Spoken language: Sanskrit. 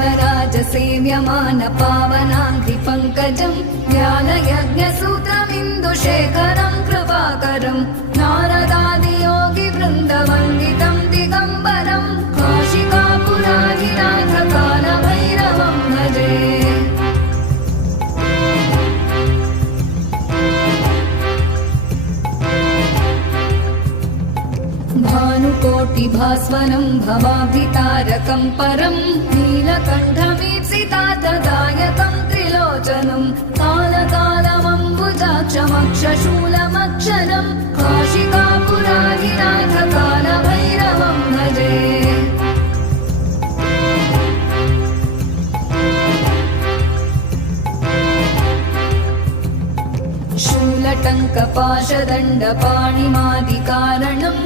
धर्मराजसेव्यमान पावनाङ्घ्रिपङ्कजं ज्ञानयज्ञसूत्रमिन्दुशेखरं कृपाकरं नारदादियोगिवृन्दवन्दितं दिगम्बरं काशिकापुराधिनाथकालभैरवं भजे। भानुकोटिभास्वनं भवाब्धितारकं परं नीलकण्ठमीप्सितार्थदायकं त्रिलोचनं कालकालमम्बुजाक्षमक्षशूलमक्षरं काशिकापुराधिनाथकालभैरवं भजे। शूलटङ्कपाशदण्डपाणिमादिकारणं